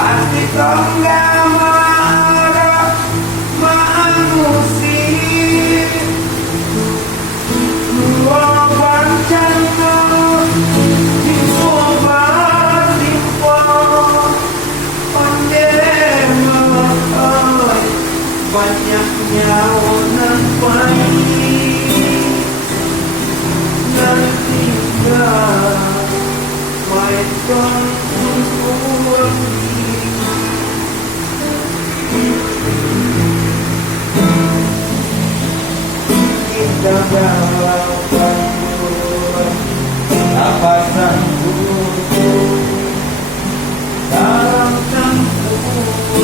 pasti kau nggak marah manusia dua bencana dicoba timpa pandemi banyaknya orang baik nanti mainkan untuk kita galau.